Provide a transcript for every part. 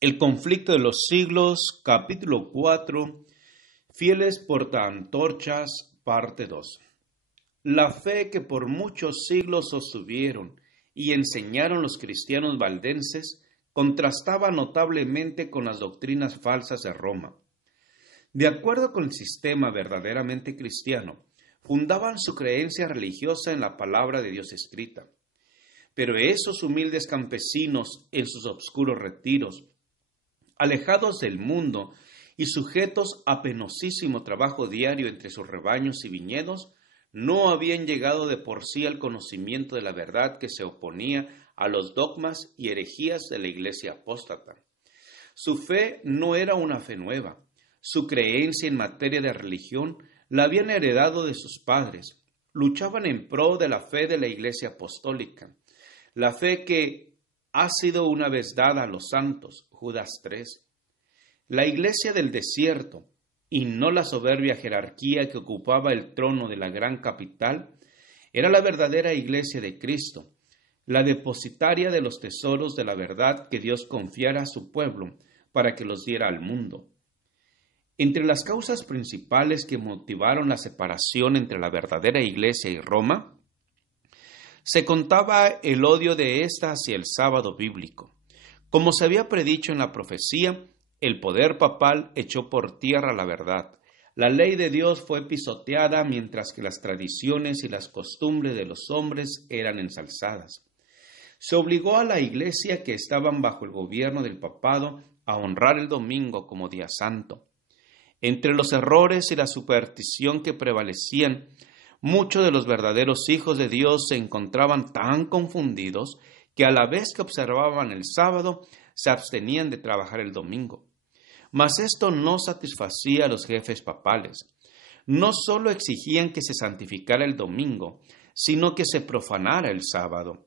El conflicto de los siglos, capítulo 4, fieles portaantorchas, parte 2. La fe que por muchos siglos sostuvieron y enseñaron los cristianos valdenses contrastaba notablemente con las doctrinas falsas de Roma. De acuerdo con el sistema verdaderamente cristiano, fundaban su creencia religiosa en la palabra de Dios escrita. Pero esos humildes campesinos en sus obscuros retiros, alejados del mundo y sujetos a penosísimo trabajo diario entre sus rebaños y viñedos, no habían llegado de por sí al conocimiento de la verdad que se oponía a los dogmas y herejías de la Iglesia apóstata. Su fe no era una fe nueva. Su creencia en materia de religión la habían heredado de sus padres. Luchaban en pro de la fe de la Iglesia apostólica, la fe que ha sido una vez dada a los santos, Judas 3. La Iglesia del desierto, y no la soberbia jerarquía que ocupaba el trono de la gran capital, era la verdadera Iglesia de Cristo, la depositaria de los tesoros de la verdad que Dios confiara a su pueblo para que los diera al mundo. Entre las causas principales que motivaron la separación entre la verdadera Iglesia y Roma, se contaba el odio de ésta hacia el sábado bíblico. Como se había predicho en la profecía, el poder papal echó por tierra la verdad. La ley de Dios fue pisoteada mientras que las tradiciones y las costumbres de los hombres eran ensalzadas. Se obligó a la Iglesia, que estaban bajo el gobierno del papado, a honrar el domingo como día santo. Entre los errores y la superstición que prevalecían, muchos de los verdaderos hijos de Dios se encontraban tan confundidos que a la vez que observaban el sábado, se abstenían de trabajar el domingo. Mas esto no satisfacía a los jefes papales. No solo exigían que se santificara el domingo, sino que se profanara el sábado.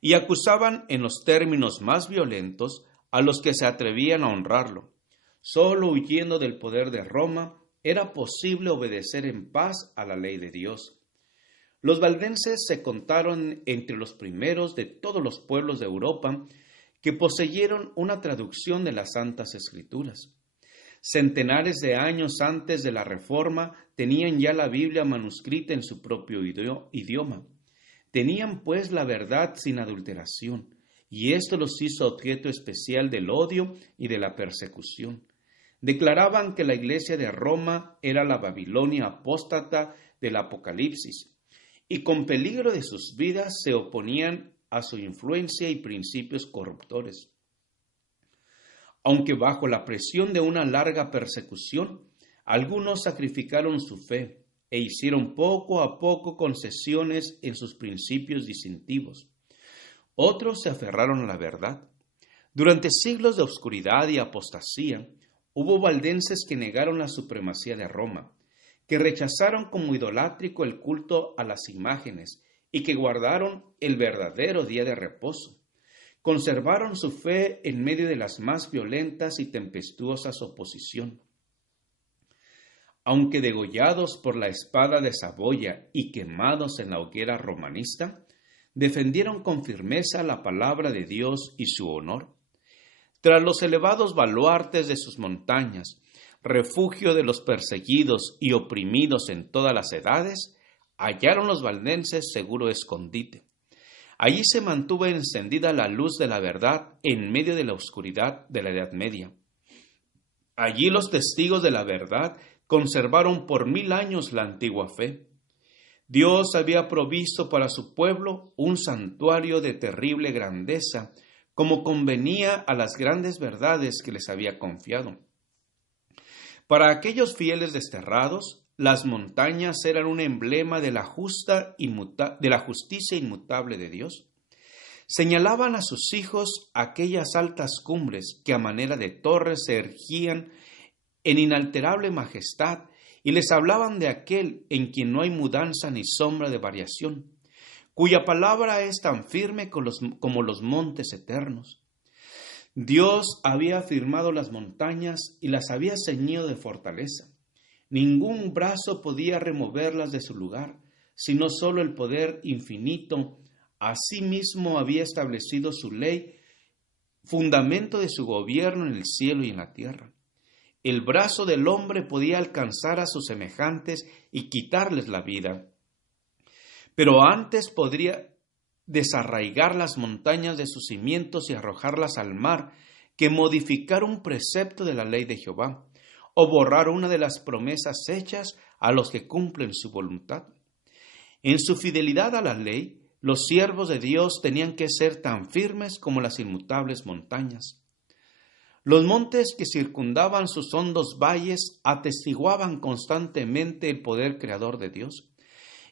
Y acusaban en los términos más violentos a los que se atrevían a honrarlo. Solo huyendo del poder de Roma era posible obedecer en paz a la ley de Dios. Los valdenses se contaron entre los primeros de todos los pueblos de Europa que poseyeron una traducción de las Santas Escrituras. Centenares de años antes de la Reforma tenían ya la Biblia manuscrita en su propio idioma. Tenían pues la verdad sin adulteración, y esto los hizo objeto especial del odio y de la persecución. Declaraban que la Iglesia de Roma era la Babilonia apóstata del Apocalipsis, y con peligro de sus vidas se oponían a su influencia y principios corruptores. Aunque bajo la presión de una larga persecución, algunos sacrificaron su fe e hicieron poco a poco concesiones en sus principios distintivos. Otros se aferraron a la verdad. Durante siglos de oscuridad y apostasía, hubo valdenses que negaron la supremacía de Roma, que rechazaron como idolátrico el culto a las imágenes y que guardaron el verdadero día de reposo. Conservaron su fe en medio de las más violentas y tempestuosas oposición. Aunque degollados por la espada de Saboya y quemados en la hoguera romanista, defendieron con firmeza la palabra de Dios y su honor. Tras los elevados baluartes de sus montañas, refugio de los perseguidos y oprimidos en todas las edades, hallaron los valdenses seguro escondite. Allí se mantuvo encendida la luz de la verdad en medio de la oscuridad de la Edad Media. Allí los testigos de la verdad conservaron por 1000 años la antigua fe. Dios había provisto para su pueblo un santuario de terrible grandeza, como convenía a las grandes verdades que les había confiado. Para aquellos fieles desterrados, las montañas eran un emblema de la justicia inmutable de Dios. Señalaban a sus hijos aquellas altas cumbres que a manera de torres se erguían en inalterable majestad y les hablaban de aquel en quien no hay mudanza ni sombra de variación, cuya palabra es tan firme como los montes eternos. Dios había afirmado las montañas y las había ceñido de fortaleza. Ningún brazo podía removerlas de su lugar, sino solo el poder infinito. Asimismo había establecido su ley fundamento de su gobierno en el cielo y en la tierra. El brazo del hombre podía alcanzar a sus semejantes y quitarles la vida, pero antes podría desarraigar las montañas de sus cimientos y arrojarlas al mar, que modificar un precepto de la ley de Jehová, o borrar una de las promesas hechas a los que cumplen su voluntad. En su fidelidad a la ley, los siervos de Dios tenían que ser tan firmes como las inmutables montañas. Los montes que circundaban sus hondos valles atestiguaban constantemente el poder creador de Dios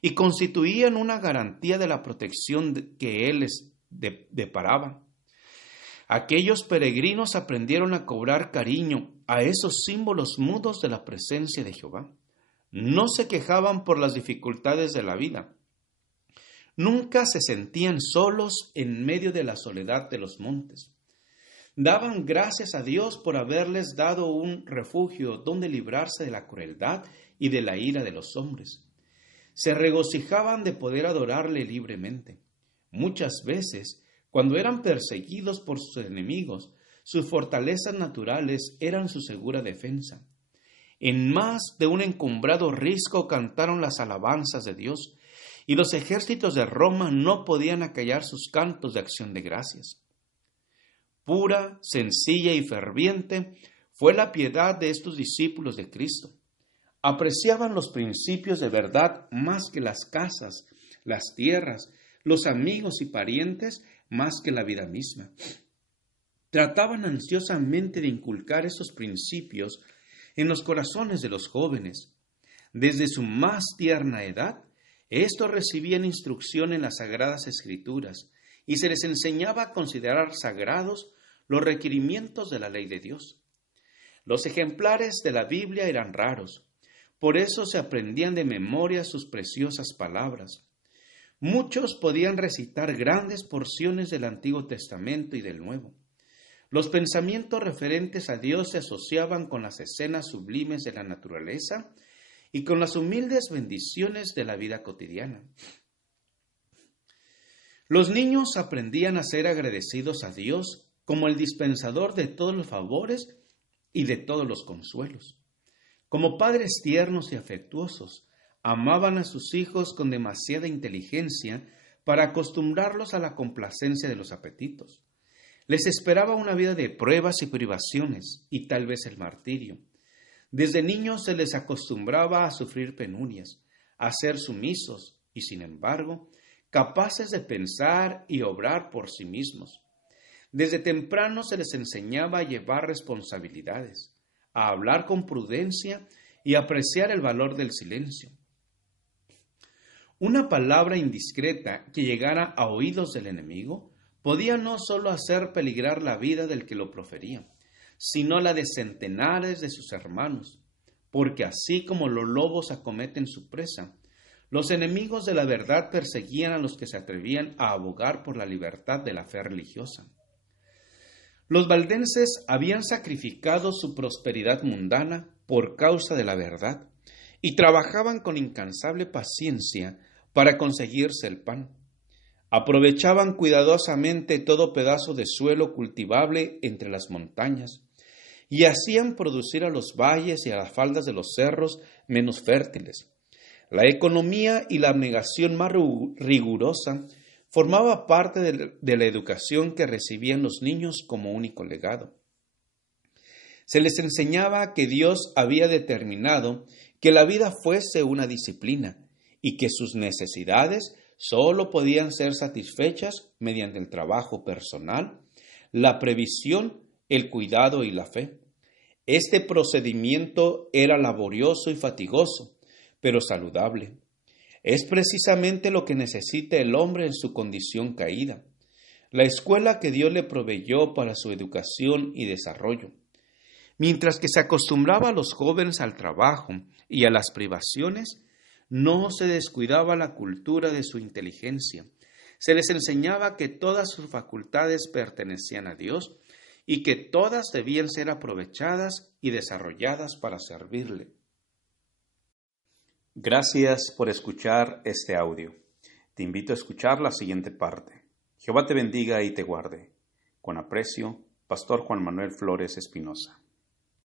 y constituían una garantía de la protección que Él les deparaba. Aquellos peregrinos aprendieron a cobrar cariño a esos símbolos mudos de la presencia de Jehová. No se quejaban por las dificultades de la vida. Nunca se sentían solos en medio de la soledad de los montes. Daban gracias a Dios por haberles dado un refugio donde librarse de la crueldad y de la ira de los hombres. Se regocijaban de poder adorarle libremente. Muchas veces, cuando eran perseguidos por sus enemigos, sus fortalezas naturales eran su segura defensa. En más de un encumbrado risco cantaron las alabanzas de Dios, y los ejércitos de Roma no podían acallar sus cantos de acción de gracias. Pura, sencilla y ferviente fue la piedad de estos discípulos de Cristo. Apreciaban los principios de verdad más que las casas, las tierras, los amigos y parientes más que la vida misma. Trataban ansiosamente de inculcar esos principios en los corazones de los jóvenes. Desde su más tierna edad, estos recibían instrucción en las Sagradas Escrituras y se les enseñaba a considerar sagrados los requerimientos de la ley de Dios. Los ejemplares de la Biblia eran raros, por eso se aprendían de memoria sus preciosas palabras. Muchos podían recitar grandes porciones del Antiguo Testamento y del Nuevo. Los pensamientos referentes a Dios se asociaban con las escenas sublimes de la naturaleza y con las humildes bendiciones de la vida cotidiana. Los niños aprendían a ser agradecidos a Dios como el dispensador de todos los favores y de todos los consuelos. Como padres tiernos y afectuosos, amaban a sus hijos con demasiada inteligencia para acostumbrarlos a la complacencia de los apetitos. Les esperaba una vida de pruebas y privaciones, y tal vez el martirio. Desde niños se les acostumbraba a sufrir penurias, a ser sumisos y, sin embargo, capaces de pensar y obrar por sí mismos. Desde temprano se les enseñaba a llevar responsabilidades, a hablar con prudencia y a apreciar el valor del silencio. Una palabra indiscreta que llegara a oídos del enemigo podía no solo hacer peligrar la vida del que lo profería, sino la de centenares de sus hermanos, porque así como los lobos acometen su presa, los enemigos de la verdad perseguían a los que se atrevían a abogar por la libertad de la fe religiosa. Los valdenses habían sacrificado su prosperidad mundana por causa de la verdad y trabajaban con incansable paciencia para conseguirse el pan. Aprovechaban cuidadosamente todo pedazo de suelo cultivable entre las montañas y hacían producir a los valles y a las faldas de los cerros menos fértiles. La economía y la abnegación más rigurosa formaba parte de la educación que recibían los niños como único legado. Se les enseñaba que Dios había determinado que la vida fuese una disciplina y que sus necesidades solo podían ser satisfechas mediante el trabajo personal, la previsión, el cuidado y la fe. Este procedimiento era laborioso y fatigoso, pero saludable. Es precisamente lo que necesita el hombre en su condición caída, la escuela que Dios le proveyó para su educación y desarrollo. Mientras que se acostumbraba a los jóvenes al trabajo y a las privaciones, no se descuidaba la cultura de su inteligencia. Se les enseñaba que todas sus facultades pertenecían a Dios y que todas debían ser aprovechadas y desarrolladas para servirle. Gracias por escuchar este audio. Te invito a escuchar la siguiente parte. Jehová te bendiga y te guarde. Con aprecio, Pastor Juan Manuel Flores Espinosa.